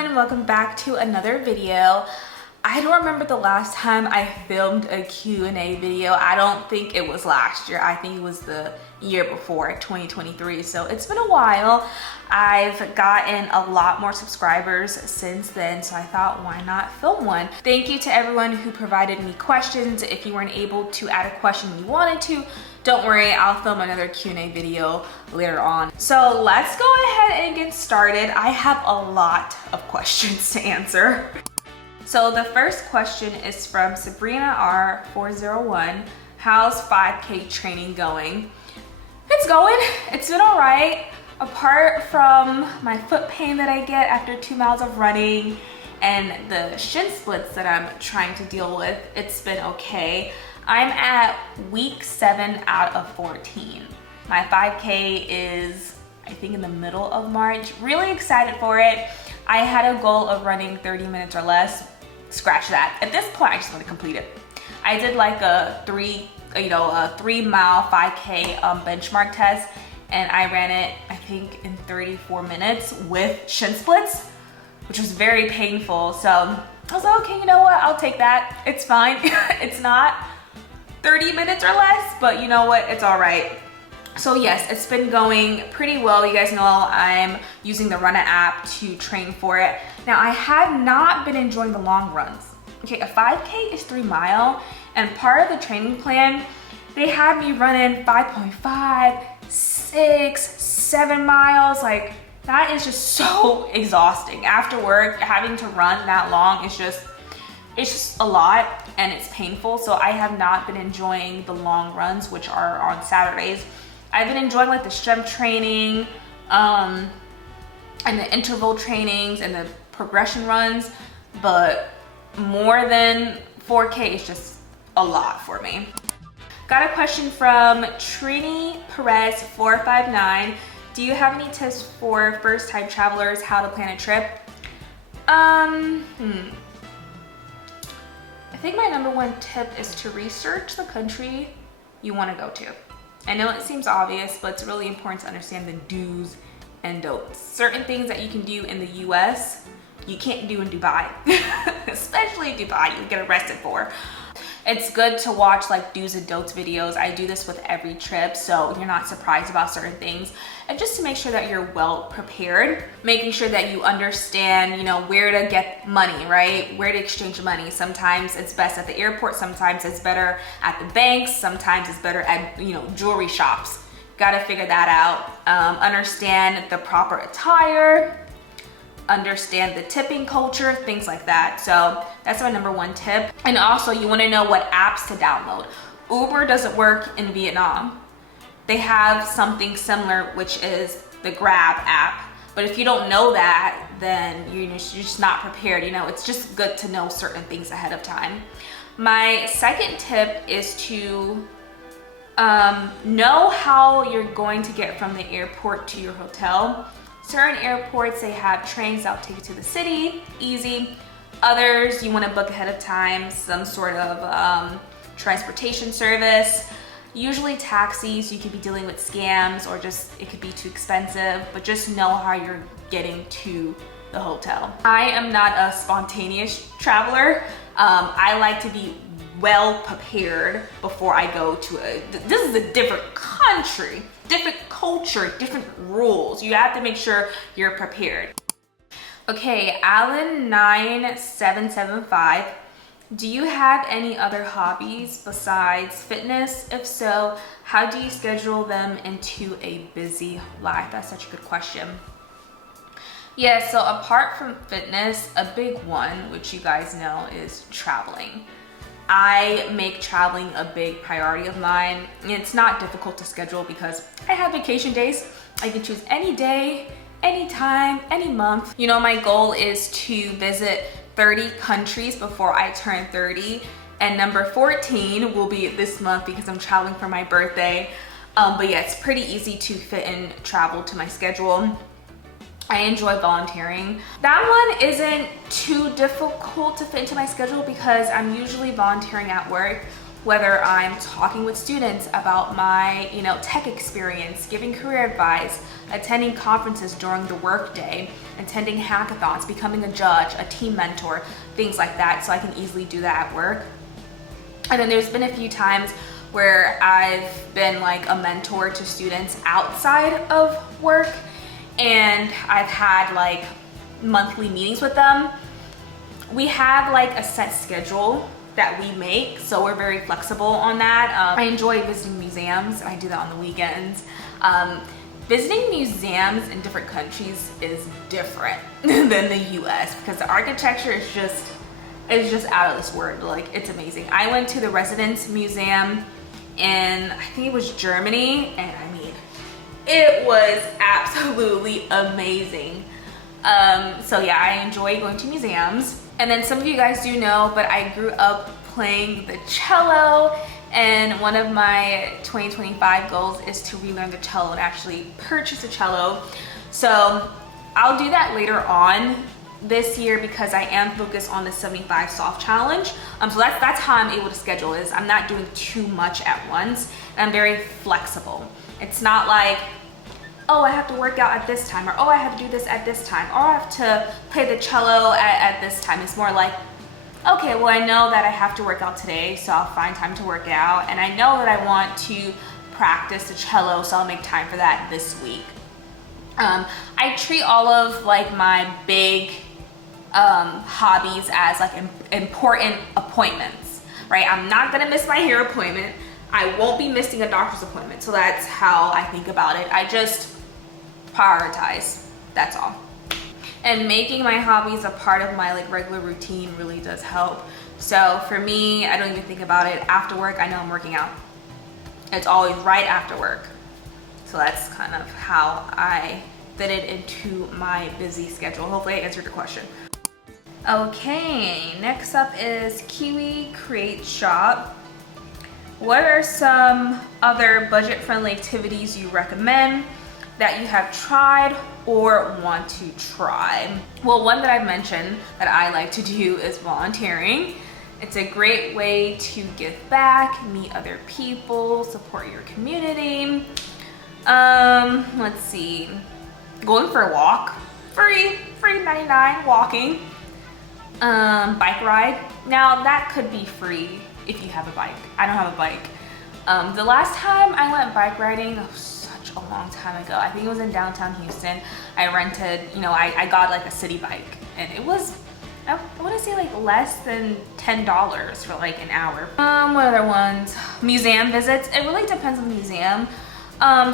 everyone, welcome back to another video. I don't remember the last time I filmed a Q&A video. I don't think it was last year. I think it was the year before, 2023. So it's been a while. I've gotten a lot more subscribers since then, so I thought, why not film one? Thank you to everyone who provided me questions. If you weren't able to add a question you wanted to, don't worry, I'll film another Q&A video later on. So let's go ahead and get started. I have a lot of questions to answer. So the first question is from Sabrina R401. How's 5K training going? It's going. It's been all right. Apart from my foot pain that I get after 2 miles of running and the shin splits that I'm trying to deal with, it's been okay. I'm at week 7 out of 14. My 5K is, I think, in the middle of March. Really excited for it. I had a goal of running 30 minutes or less. Scratch that. At this point, I just want to complete it. I did like a 3 mile 5K benchmark test, and I ran it, I think, in 34 minutes with shin splits, which was very painful. So I was like, okay, you know what? I'll take that. It's fine. It's not 30 minutes or less, but you know what? It's all right. So yes, it's been going pretty well. You guys know I'm using the Runner app to train for it. Now, I have not been enjoying the long runs. Okay, a 5K is 3 mile, and part of the training plan, they had me running 5.5, 6, 7 miles. Like, that is just so exhausting. After work, having to run that long is just, it's just a lot and it's painful. So I have not been enjoying the long runs, which are on Saturdays. I've been enjoying like the strength training and the interval trainings and the progression runs, but more than 4K is just a lot for me. Got a question from Trini Perez 459. Do you have any tips for first-time travelers how to plan a trip? I think my number one tip is to research the country you want to go to. I know it seems obvious, but it's really important to understand the do's and don'ts. Certain things that you can do in the US, you can't do in Dubai. Especially Dubai, you get arrested for. It's good to watch like do's and don'ts videos. I do this with every trip, so you're not surprised about certain things. And just to make sure that you're well prepared, making sure that you understand, you know, where to get money, right? Where to exchange money. Sometimes it's best at the airport, sometimes it's better at the banks, sometimes it's better at, you know, jewelry shops. Got to figure that out. Understand the proper attire, understand the tipping culture, things like that. So that's my number one tip. And also, you want to know what apps to download. Uber doesn't work in Vietnam. They have something similar, which is the Grab app. But if you don't know that, then you're just not prepared. You know, it's just good to know certain things ahead of time. My second tip is to know how you're going to get from the airport to your hotel. Certain airports, they have trains that'll take you to the city, easy. Others, you want to book ahead of time, some sort of transportation service. Usually taxis, you could be dealing with scams or just it could be too expensive, but just know how you're getting to the hotel. I am not a spontaneous traveler. I like to be well prepared before I go to this is a different country, different culture, different rules. You have to make sure you're prepared. Okay, Alan9775. Do you have any other hobbies besides fitness? If so, how do you schedule them into a busy life? That's such a good question. Yeah, so apart from fitness, a big one, which you guys know, is traveling. I make traveling a big priority of mine. It's not difficult to schedule because I have vacation days. I can choose any day, any time, any month. You know, my goal is to visit 30 countries before I turn 30. And number 14 will be this month because I'm traveling for my birthday. But yeah, it's pretty easy to fit in travel to my schedule. I enjoy volunteering. That one isn't too difficult to fit into my schedule because I'm usually volunteering at work, whether I'm talking with students about my, tech experience, giving career advice, attending conferences during the workday. attending hackathons, becoming a judge, a team mentor, things like that, so I can easily do that at work. And then there's been a few times where I've been like a mentor to students outside of work, and I've had like monthly meetings with them. We have like a set schedule that we make, so we're very flexible on that. I enjoy visiting museums. I do that on the weekends. Visiting museums in different countries is different than the US because the architecture is just out of this world. Like, it's amazing. I went to the Residence Museum in, I think it was Germany, and I mean, it was absolutely amazing. So yeah, I enjoy going to museums. And then some of you guys do know, but I grew up playing the cello, and one of my 2025 goals is to relearn the cello and actually purchase a cello. So I'll do that later on this year because I am focused on the 75 soft challenge. So that's how I'm able to schedule is I'm not doing too much at once, and I'm very flexible. It's not like, oh, I have to work out at this time, or oh, I have to do this at this time, or I have to play the cello at this time. It's more like, okay, well, I know that I have to work out today, so I'll find time to work out, and I know that I want to practice the cello, so I'll make time for that this week. I treat all of like my big hobbies as like important appointments, right? I'm not gonna miss my hair appointment. I won't be missing a doctor's appointment. So that's how I think about it. I just prioritize, that's all. And making my hobbies a part of my like regular routine really does help. So for me, I don't even think about it. After work, I know I'm working out. It's always right after work. So that's kind of how I fit it into my busy schedule. Hopefully I answered your question. Okay, next up is Kiwi Create Shop. What are some other budget-friendly activities you recommend that you have tried or want to try? Well, one that I've mentioned that I like to do is volunteering. It's a great way to give back, meet other people, support your community. Let's see, going for a walk, free 99 walking. Bike ride. Now that could be free if you have a bike. I don't have a bike. The last time I went bike riding, oh, such a long time ago, I think it was in downtown Houston. I rented, I got like a city bike, and it was, I want to say like less than $10 for like an hour. What other ones? Museum visits. It really depends on the museum.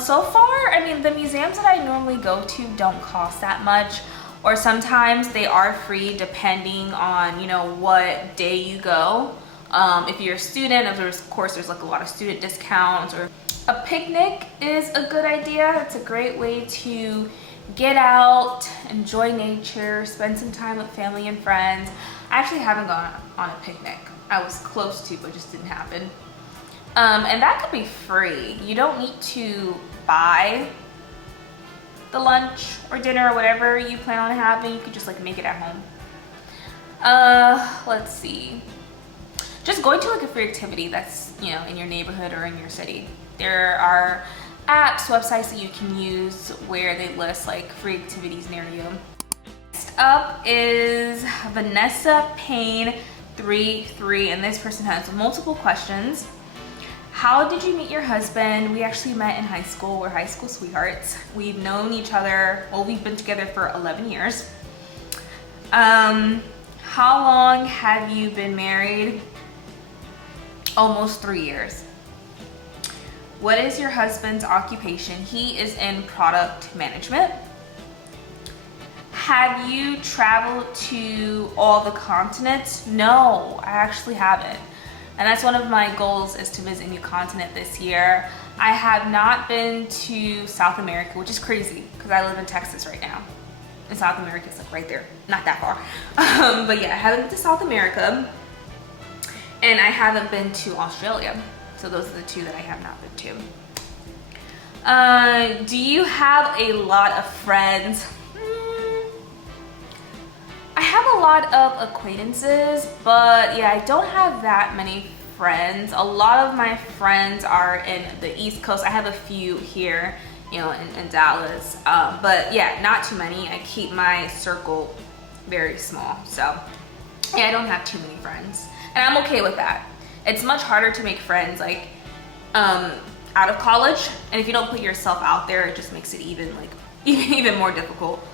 So far, I mean, the museums that I normally go to don't cost that much, or sometimes they are free depending on, what day you go. If you're a student, of course, there's like a lot of student discounts. Or a picnic is a good idea. It's a great way to get out, enjoy nature, spend some time with family and friends. I actually haven't gone on a picnic. I was close to, but just didn't happen. And that could be free. You don't need to buy the lunch or dinner or whatever you plan on having. You could just like make it at home. Let's see. Just going to like a free activity that's, in your neighborhood or in your city. There are apps, websites that you can use where they list like free activities near you. Next up is Vanessa Payne 33, and this person has multiple questions. How did you meet your husband? We actually met in high school. We're high school sweethearts. We've known each other, well, we've been together for 11 years. How long have you been married? Almost 3 years. What is your husband's occupation? He is in product management. Have you traveled to all the continents? No, I actually haven't. And that's one of my goals, is to visit a new continent this year. I have not been to South America, which is crazy because I live in Texas right now. And South America is like right there, not that far. But yeah, I haven't been to South America. And I haven't been to Australia. So those are the two that I have not been to. Do you have a lot of friends? I have a lot of acquaintances, but yeah, I don't have that many friends. A lot of my friends are in the East Coast. I have a few here you know, in Dallas. But yeah, not too many. I keep my circle very small. So yeah, I don't have too many friends, and I'm okay with that. It's much harder to make friends like out of college, and if you don't put yourself out there, it just makes it even like even more difficult.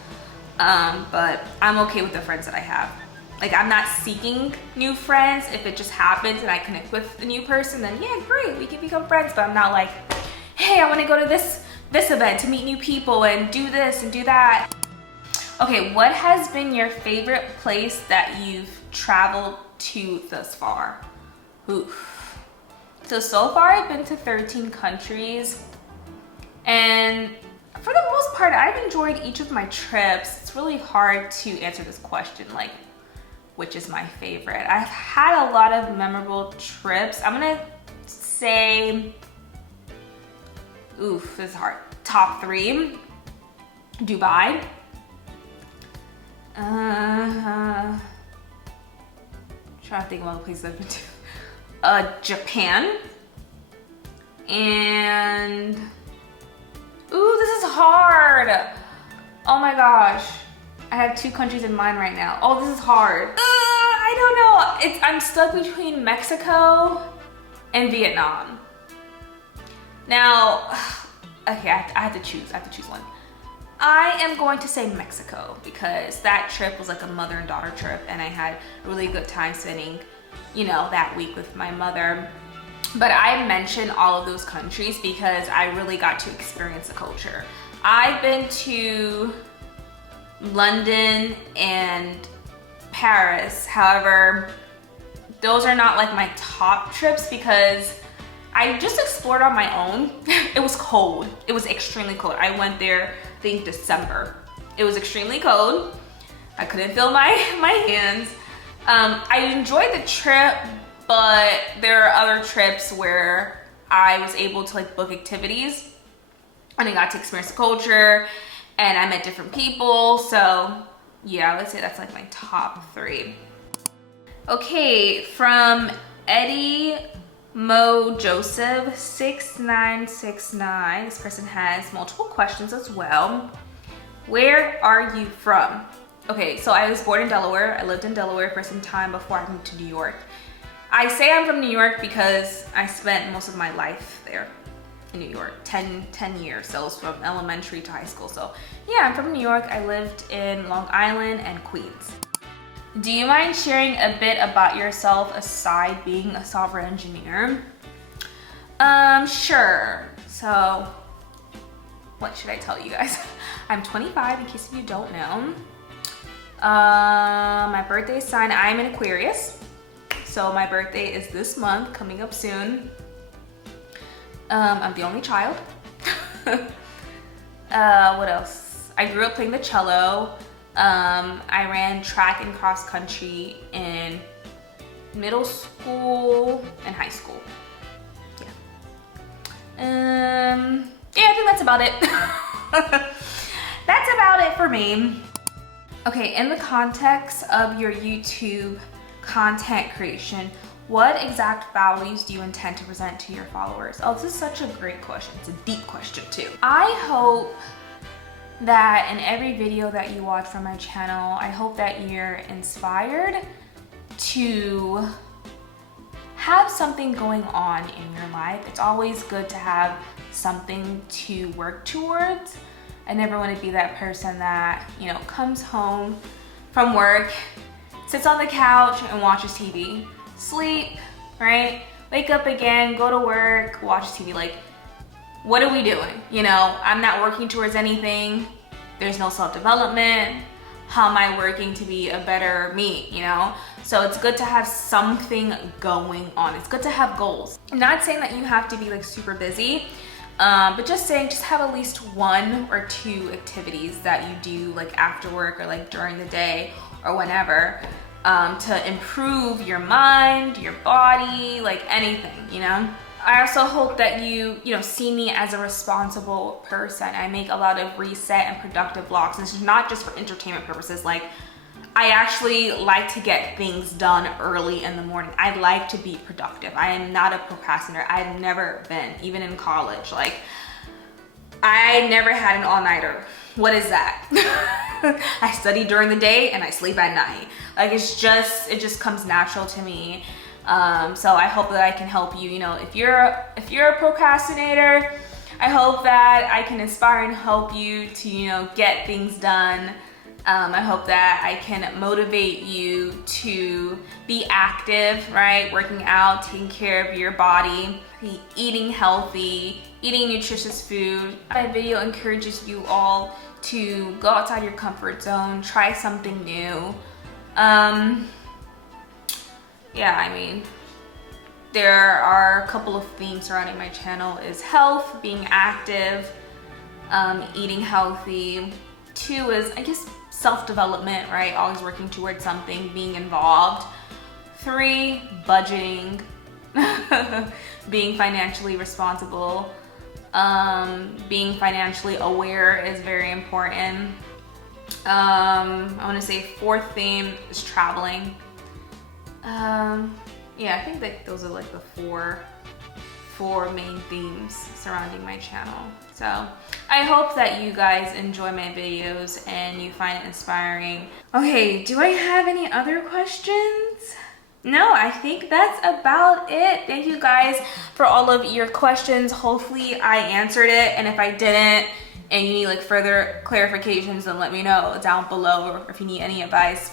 But I'm okay with the friends that I have. Like, I'm not seeking new friends. If it just happens and I connect with the new person, then yeah, great, we can become friends. But I'm not like, hey, I want to go to this event to meet new people and do this and do that. Okay, what has been your favorite place that you've traveled to thus far? Oof. So far I've been to 13 countries, and for the most part, I've enjoyed each of my trips. It's really hard to answer this question, like, which is my favorite. I've had a lot of memorable trips. I'm gonna say, oof, this is hard. Top 3, Dubai. Trying to think of all the places I've been to. Japan. And, ooh, this is hard. Oh my gosh. I have 2 countries in mind right now. Oh, this is hard. I don't know. I'm stuck between Mexico and Vietnam. Now, okay, I have to choose. I have to choose one. I am going to say Mexico because that trip was like a mother and daughter trip, and I had a really good time spending, you know, that week with my mother. But I mention all of those countries because I really got to experience the culture. I've been to London and Paris. However, those are not like my top trips because I just explored on my own. It was cold. It was extremely cold. I went there, I think December. It was extremely cold. I couldn't feel my hands. I enjoyed the trip, but there are other trips where I was able to like book activities and I got to experience the culture and I met different people. So yeah, let's say that's like my top 3. Okay, from Eddie Mo Joseph 6969. This person has multiple questions as well. Where are you from? Okay, so I was born in Delaware. I lived in Delaware for some time before I moved to New York. I say I'm from New York because I spent most of my life there in New York, 10 years. So it was from elementary to high school. So yeah, I'm from New York. I lived in Long Island and Queens. Do you mind sharing a bit about yourself aside being a software engineer? Sure. So what should I tell you guys? I'm 25 in case you don't know. My birthday sign, I'm an Aquarius. So my birthday is this month, coming up soon. I'm the only child. What else? I grew up playing the cello. I ran track and cross country in middle school and high school. Yeah. Yeah, I think that's about it. That's about it for me. Okay, in the context of your YouTube content creation, what exact values do you intend to present to your followers? Oh, this is such a great question. It's a deep question too. I hope that in every video that you watch from my channel, I hope that you're inspired to have something going on in your life. It's always good to have something to work towards. I never want to be that person that, you know, comes home from work, sits on the couch and watches TV, sleep, right? Wake up again, go to work, watch TV. Like, what are we doing? You know, I'm not working towards anything. There's no self-development. How am I working to be a better me, you know? So it's good to have something going on. It's good to have goals. I'm not saying that you have to be like super busy, but just saying just have at least 1 or 2 activities that you do like after work or like during the day or whenever to improve your mind, your body, like anything, you know? I also hope that you see me as a responsible person. I make a lot of reset and productive vlogs. And this is not just for entertainment purposes. Like, I actually like to get things done early in the morning. I like to be productive. I am not a procrastinator. I've never been, even in college. Like, I never had an all-nighter. What is that? I study during the day and I sleep at night. Like, it just comes natural to me. So I hope that I can help you. You know, if you're a procrastinator, I hope that I can inspire and help you to, you know, get things done. I hope that I can motivate you to be active, right? Working out, taking care of your body, eating healthy, eating nutritious food. My video encourages you all to go outside your comfort zone, try something new. Yeah, I mean, there are a couple of themes surrounding my channel is health, being active, eating healthy. 2 is, I guess, self-development, right? Always working towards something, being involved. 3, budgeting, being financially responsible. Being financially aware is very important. I want to say 4th theme is traveling. Yeah, I think that those are like the four main themes surrounding my channel. So I hope that you guys enjoy my videos and you find it inspiring. Okay, do I have any other questions? No, I think that's about it. Thank you guys for all of your questions. Hopefully I answered it, and if I didn't and you need like further clarifications, then let me know down below, or if you need any advice.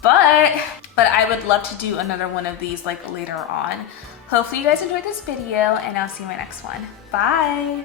But I would love to do another one of these like later on. Hopefully you guys enjoyed this video, and I'll see you in my next one. Bye.